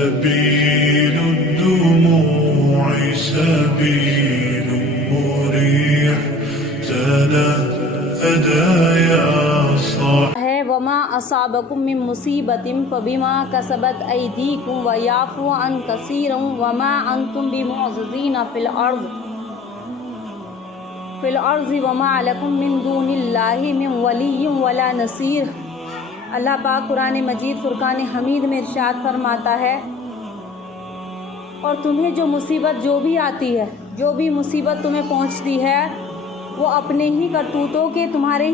سبيل الدموع سبيل مريح تنهدى يا صاحب ہے وما اصابکم من مصیبت فبما کسبت ایدیکم ویعفو عن کثیر وما انتم بمعجزین فی الارض وما لکم من دون اللہ من ولی ولا نصیر۔ اللہ پاک قرآن مجید فرقان حمید میں ارشاد فرماتا ہے، اور تمہیں جو مصیبت جو بھی آتی ہے، جو بھی مصیبت تمہیں پہنچتی ہے، وہ اپنے ہی کرتوتوں کے تمہارے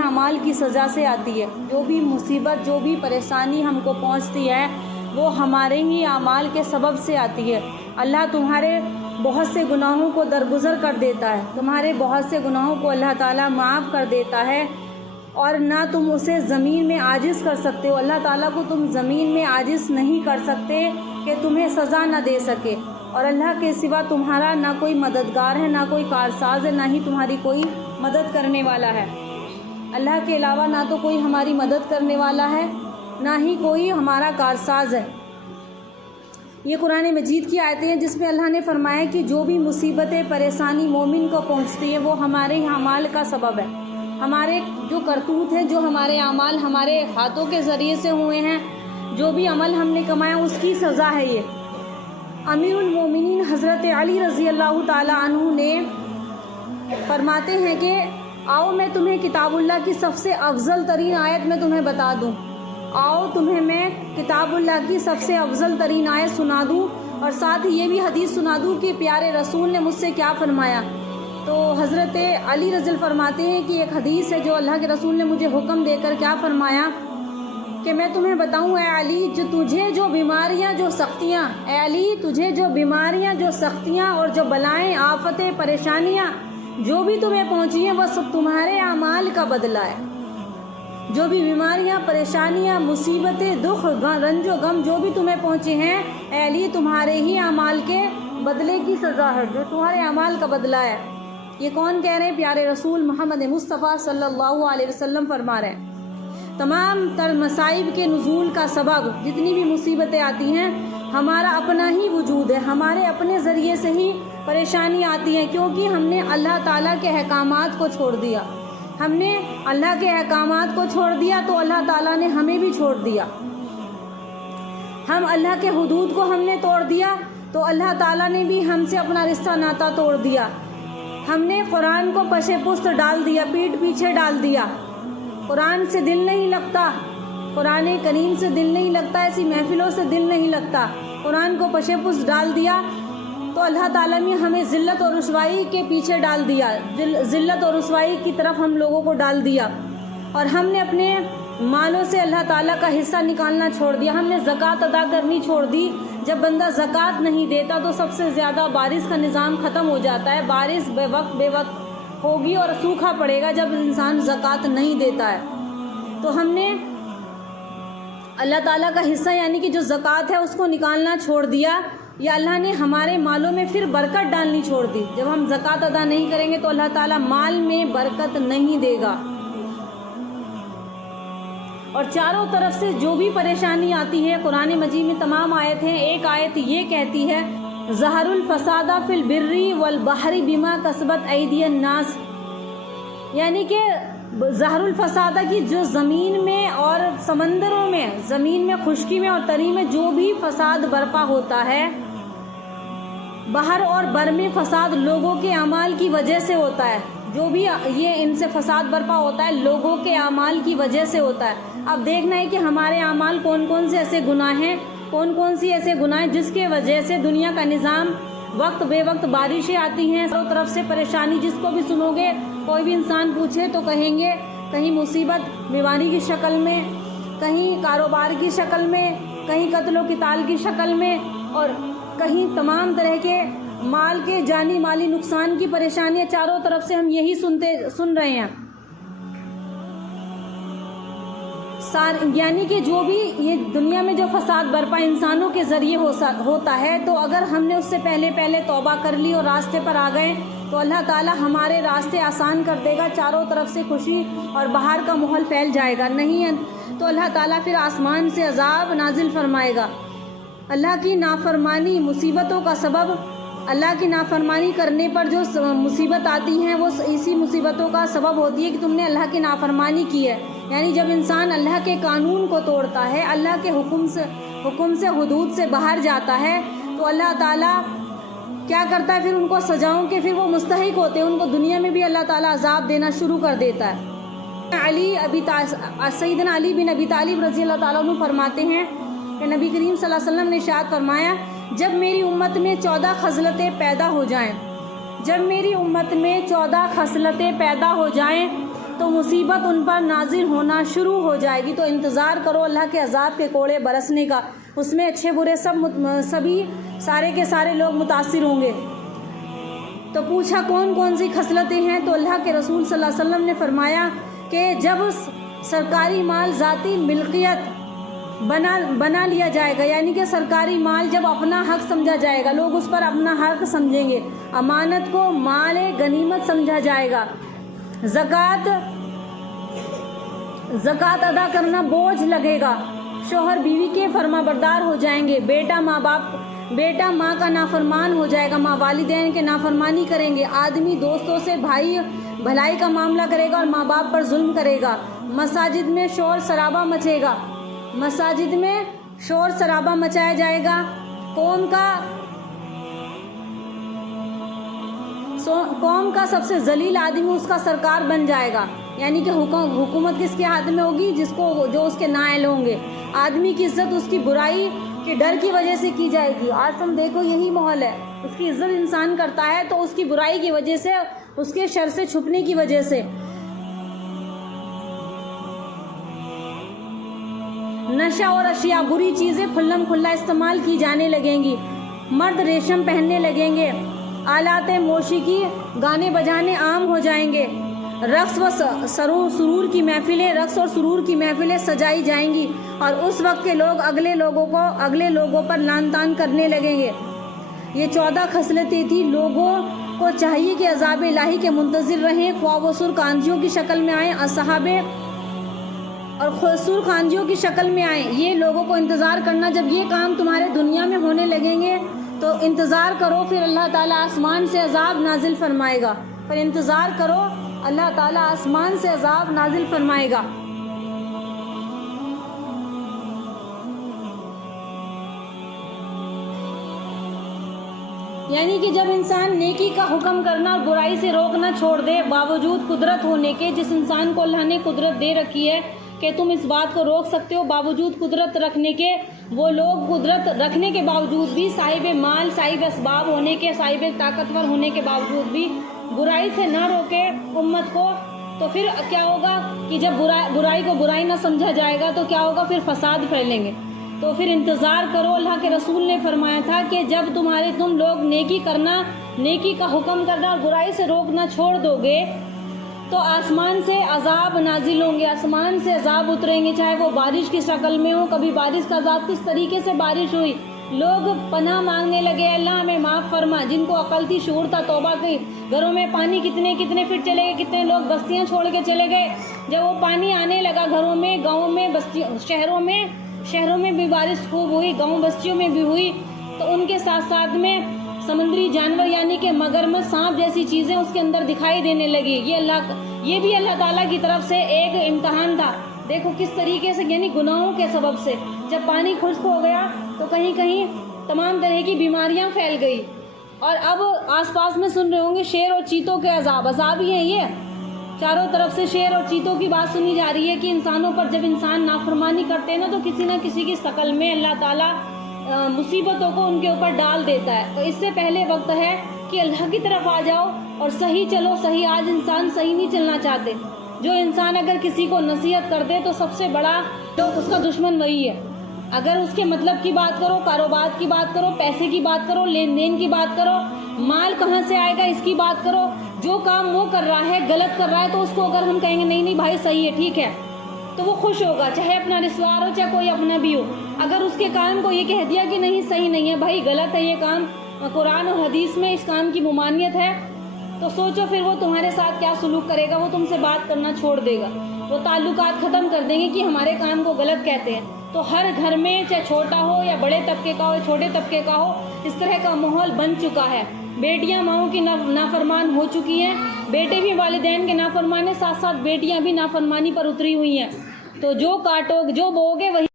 اعمال کی سزا سے آتی ہے۔ جو بھی مصیبت جو بھی پریشانی ہم کو پہنچتی ہے وہ ہمارے ہی اعمال کے سبب سے آتی ہے۔ اللہ تمہارے بہت سے گناہوں کو درگزر کر دیتا ہے، تمہارے بہت سے گناہوں کو اللہ تعالیٰ معاف کر دیتا ہے، اور نہ تم اسے زمین میں عاجز کر سکتے ہو۔ اللہ تعالیٰ کو تم زمین میں عاجز نہیں کر سکتے کہ تمہیں سزا نہ دے سکے، اور اللہ کے سوا تمہارا نہ کوئی مددگار ہے، نہ کوئی کارساز ہے، نہ ہی تمہاری کوئی مدد کرنے والا ہے۔ اللہ کے علاوہ نہ تو کوئی ہماری مدد کرنے والا ہے، نہ ہی کوئی ہمارا کارساز ہے۔ یہ قرآن مجید کی آیتیں ہیں جس میں اللہ نے فرمایا کہ جو بھی مصیبتیں پریشانی مومن کو پہنچتی ہے وہ ہمارے اعمال کا سبب ہے۔ ہمارے جو کرتوت ہیں، جو ہمارے اعمال ہمارے ہاتھوں کے ذریعے سے ہوئے ہیں، جو بھی عمل ہم نے کمایا اس کی سزا ہے یہ۔ امیر المومنین حضرت علی رضی اللہ تعالی عنہ نے فرماتے ہیں کہ آؤ میں تمہیں کتاب اللہ کی سب سے افضل ترین آیت میں تمہیں بتا دوں، آؤ تمہیں میں کتاب اللہ کی سب سے افضل ترین آیت سنا دوں، اور ساتھ ہی یہ بھی حدیث سنا دوں کہ پیارے رسول نے مجھ سے کیا فرمایا۔ تو حضرت علی رضی اللہ فرماتے ہیں کہ ایک حدیث ہے جو اللہ کے رسول نے مجھے حکم دے کر کیا فرمایا کہ میں تمہیں بتاؤں اے علی، تجھے جو بیماریاں جو سختیاں، اے علی تجھے جو بیماریاں جو سختیاں اور جو بلائیں آفتیں پریشانیاں جو بھی تمہیں پہنچی ہیں وہ سب تمہارے اعمال کا بدلہ ہے۔ جو بھی بیماریاں پریشانیاں مصیبتیں دکھ رنج و غم جو بھی تمہیں پہنچے ہیں اے علی تمہارے ہی اعمال کے بدلے کی سزا ہے، جو تمہارے اعمال کا بدلہ ہے۔ یہ کون کہہ رہے ہیں؟ پیارے رسول محمد مصطفیٰ صلی اللہ علیہ وسلم فرما رہے ہیں۔ تمام تر مصائب کے نزول کا سبب، جتنی بھی مصیبتیں آتی ہیں ہمارا اپنا ہی وجود ہے، ہمارے اپنے ذریعے سے ہی پریشانی آتی ہے، کیونکہ ہم نے اللہ تعالیٰ کے احکامات کو چھوڑ دیا۔ ہم نے اللہ کے احکامات کو چھوڑ دیا تو اللہ تعالیٰ نے ہمیں بھی چھوڑ دیا۔ ہم اللہ کے حدود کو ہم نے توڑ دیا تو اللہ تعالیٰ نے بھی ہم سے اپنا رشتہ ناتا توڑ دیا۔ ہم نے قرآن کو پشے پست ڈال دیا، پیٹھ پیچھے ڈال دیا، قرآن سے دل نہیں لگتا، قرآن کریم سے دل نہیں لگتا، ایسی محفلوں سے دل نہیں لگتا، قرآن کو پشے پست ڈال دیا تو اللہ تعالیٰ نے ہمیں ذلت اور رسوائی کے پیچھے ڈال دیا، ذلت اور رسوائی کی طرف ہم لوگوں کو ڈال دیا، اور ہم نے اپنے مالوں سے اللہ تعالیٰ کا حصہ نکالنا چھوڑ دیا، ہم نے زکوٰۃ ادا کرنی چھوڑ دی۔ جب بندہ زکوٰۃ نہیں دیتا تو سب سے زیادہ بارش کا نظام ختم ہو جاتا ہے، بارش بے وقت ہوگی اور سوکھا پڑے گا جب انسان زکوٰۃ نہیں دیتا ہے۔ تو ہم نے اللہ تعالیٰ کا حصہ یعنی کہ جو زکوٰۃ ہے اس کو نکالنا چھوڑ دیا، یا اللہ نے ہمارے مالوں میں پھر برکت ڈالنی چھوڑ دی۔ جب ہم زکوٰۃ ادا نہیں کریں گے تو اللہ تعالیٰ مال میں برکت نہیں دے گا، اور چاروں طرف سے جو بھی پریشانی آتی ہے قرآن مجید میں تمام آیت ہیں۔ ایک آیت یہ کہتی ہے ظہر الفساد فی البر والبحر بما کسبت ایدی الناس، یعنی کہ ظہر الفساد کی جو زمین میں اور سمندروں میں، زمین میں خشکی میں اور تری میں جو بھی فساد برپا ہوتا ہے، بحر اور بر میں فساد لوگوں کے اعمال کی وجہ سے ہوتا ہے، جو بھی یہ ان سے فساد برپا ہوتا ہے لوگوں کے اعمال کی وجہ سے ہوتا ہے۔ اب دیکھنا ہے کہ ہمارے اعمال کون کون سے ایسے گناہ ہیں، کون کون سی ایسے گناہ ہیں جس کے وجہ سے دنیا کا نظام وقت بے وقت بارشیں آتی ہیں، چاروں طرف سے پریشانی، جس کو بھی سنو گے کوئی بھی انسان پوچھے تو کہیں گے کہیں مصیبت بیماری کی شکل میں، کہیں کاروبار کی شکل میں، کہیں قتل و قتال کی شکل میں، اور کہیں تمام طرح کے مال کے جانی مالی نقصان کی پریشانیاں، چاروں طرف سے ہم یہی سن رہے ہیں۔ یعنی کہ جو بھی یہ دنیا میں جو فساد برپا انسانوں کے ذریعے ہوتا ہے، تو اگر ہم نے اس سے پہلے توبہ کر لی اور راستے پر آ گئے تو اللہ تعالیٰ ہمارے راستے آسان کر دے گا، چاروں طرف سے خوشی اور بہار کا ماحول پھیل جائے گا۔ نہیں ہے تو اللہ تعالیٰ پھر آسمان سے عذاب نازل فرمائے گا۔ اللہ کی نافرمانی مصیبتوں کا سبب، اللہ کی نافرمانی کرنے پر جو مصیبت آتی ہیں وہ اسی مصیبتوں کا سبب ہوتی ہے کہ تم نے اللہ کی نافرمانی کی ہے۔ یعنی جب انسان اللہ کے قانون کو توڑتا ہے، اللہ کے حکم سے حدود سے باہر جاتا ہے، تو اللہ تعالیٰ کیا کرتا ہے؟ پھر ان کو سزاؤں کے پھر وہ مستحق ہوتے ہیں، ان کو دنیا میں بھی اللہ تعالیٰ عذاب دینا شروع کر دیتا ہے۔ سیدنا علی بن ابی طالب رضی اللہ تعالیٰ عنہ فرماتے ہیں کہ نبی کریم صلی اللہ علیہ وسلم نے ارشاد فرمایا، جب میری امت میں 14 خصلتیں پیدا ہو جائیں، جب میری امت میں 14 خصلتیں پیدا ہو جائیں تو مصیبت ان پر نازل ہونا شروع ہو جائے گی۔ تو انتظار کرو اللہ کے عذاب کے کوڑے برسنے کا، اس میں اچھے برے سبھی سارے کے سارے لوگ متاثر ہوں گے۔ تو پوچھا کون کون سی خصلتیں ہیں؟ تو اللہ کے رسول صلی اللہ علیہ وسلم نے فرمایا کہ جب سرکاری مال ذاتی ملکیت بنا لیا جائے گا، یعنی کہ سرکاری مال جب اپنا حق سمجھا جائے گا، لوگ اس پر اپنا حق سمجھیں گے، امانت کو مال غنیمت سمجھا جائے گا، زکوٰۃ ادا کرنا بوجھ لگے گا، شوہر بیوی کے فرما بردار ہو جائیں گے، بیٹا ماں کا نافرمان ہو جائے گا، ماں والدین کے نافرمانی کریں گے، آدمی دوستوں سے بھلائی کا معاملہ کرے گا اور ماں باپ پر ظلم کرے گا، مساجد میں شور شرابہ مچے گا، مساجد میں شور شرابہ مچایا جائے گا، قوم کا سب سے ذلیل آدمی اس کا سرکار بن جائے گا، یعنی کہ حکومت کس کے ہاتھ میں ہوگی؟ جو اس کے نائل ہوں گے۔ آدمی کی عزت اس کی برائی کے ڈر کی وجہ سے کی جائے گی۔ آج ہم دیکھو یہی ماحول ہے، اس کی عزت انسان کرتا ہے تو اس کی برائی کی وجہ سے، اس کے شر سے چھپنے کی وجہ سے۔ نشہ اور اشیاء، بری چیزیں کھلم کھلا استعمال کی جانے لگیں گی، مرد ریشم پہننے لگیں گے، آلات موسیقی گانے بجانے عام ہو جائیں گے، رقص اور سرور کی محفلیں سجائی جائیں گی، اور اس وقت کے لوگ اگلے لوگوں پر لعن طعن کرنے لگیں گے۔ یہ 14 خصلتیں تھیں۔ لوگوں کو چاہیے کہ عذاب الہی کے منتظر رہیں، خواہ وہ سرخ آندھیوں کی شکل میں آئیں، اور سرخ آندھیوں کی شکل میں آئیں۔ یہ لوگوں کو انتظار کرنا، جب یہ کام تمہارے دنیا میں ہونے لگیں گے تو انتظار کرو، پھر اللہ تعالیٰ آسمان سے عذاب نازل فرمائے گا، پھر انتظار کرو، اللہ تعالیٰ آسمان سے عذاب نازل فرمائے گا۔ یعنی کہ جب انسان نیکی کا حکم کرنا اور برائی سے روکنا چھوڑ دے، باوجود قدرت ہونے کے، جس انسان کو اللہ نے قدرت دے رکھی ہے کہ تم اس بات کو روک سکتے ہو، باوجود قدرت رکھنے کے، وہ لوگ قدرت رکھنے کے باوجود بھی، صاحب مال، صاحب اسباب ہونے کے، صاحب طاقتور ہونے کے باوجود بھی برائی سے نہ روکے امت کو، تو پھر کیا ہوگا کہ جب برائی کو برائی نہ سمجھا جائے گا تو کیا ہوگا؟ پھر فساد پھیلیں گے۔ تو پھر انتظار کرو، اللہ کے رسول نے فرمایا تھا کہ جب تم لوگ نیکی کا حکم کرنا اور برائی سے روکنا چھوڑ دو گے تو آسمان سے عذاب نازل ہوں گے، آسمان سے عذاب اتریں گے، چاہے وہ بارش کی شکل میں ہو۔ کبھی بارش کا عذاب کس طریقے سے بارش ہوئی، لوگ پناہ مانگنے لگے، اللہ ہمیں معاف فرما، جن کو عقل تھی، شعور تھا، توبہ کی، گھروں میں پانی کتنے فٹ چلے گئے، کتنے لوگ بستیاں چھوڑ کے چلے گئے۔ جب وہ پانی آنے لگا گھروں میں، گاؤں میں، شہروں میں بھی بارش خوب ہوئی، گاؤں بستیوں میں بھی ہوئی، تو ان کے ساتھ میں سمندری جانور یعنی کہ مگرمچھ، سانپ جیسی چیزیں اس کے اندر دکھائی دینے لگی۔ یہ بھی اللہ تعالیٰ کی طرف سے ایک امتحان تھا۔ دیکھو کس طریقے سے، یعنی گناہوں کے سبب سے جب پانی خشک ہو گیا تو کہیں کہیں تمام طرح کی بیماریاں پھیل گئی، اور اب آس پاس میں سن رہے ہوں گے شیر اور چیتوں کے عذاب ہی ہیں، یہ چاروں طرف سے شیر اور چیتوں کی بات سنی جا رہی ہے کہ انسانوں پر جب انسان نافرمانی کرتے ہیں نا تو کسی نہ کسی کی شکل میں اللہ تعالیٰ مصیبتوں کو ان کے اوپر ڈال دیتا ہے۔ تو اس سے پہلے وقت ہے کہ اللہ کی طرف آ جاؤ اور صحیح چلو۔ صحیح، آج انسان صحیح نہیں چلنا چاہتے۔ جو انسان اگر کسی کو نصیحت کر دے تو سب سے بڑا تو اس کا دشمن وہی ہے۔ اگر اس کے مطلب کی بات کرو، کاروبار کی بات کرو، پیسے کی بات کرو، لین دین کی بات کرو، مال کہاں سے آئے گا اس کی بات کرو، جو کام وہ کر رہا ہے غلط کر رہا ہے تو اس کو اگر ہم کہیں گے نہیں بھائی صحیح ہے، ٹھیک ہے، تو وہ خوش ہوگا، چاہے اپنا رشتےدار ہو چاہے کوئی اپنا بھی ہو۔ اگر اس کے کام کو یہ کہہ دیا کہ نہیں صحیح نہیں ہے بھائی، غلط ہے یہ کام، قرآن اور حدیث میں اس کام کی ممانعت ہے، تو سوچو پھر وہ تمہارے ساتھ کیا سلوک کرے گا، وہ تم سے بات کرنا چھوڑ دے گا۔ وہ تعلقات ختم کر دیں گے کہ ہمارے کام کو غلط کہتے ہیں. تو ہر گھر میں چاہے چھوٹا ہو یا بڑے طبقے کا ہو یا چھوٹے طبقے کا ہو، اس طرح کا ماحول بن چکا ہے. بیٹیاں ماؤں کی نافرمان ہو چکی ہیں، بیٹے بھی والدین کے نافرمان ہیں، ساتھ ساتھ بیٹیاں بھی نافرمانی پر اتری ہوئی ہیں. تو جو کاٹو جو بوگے وہی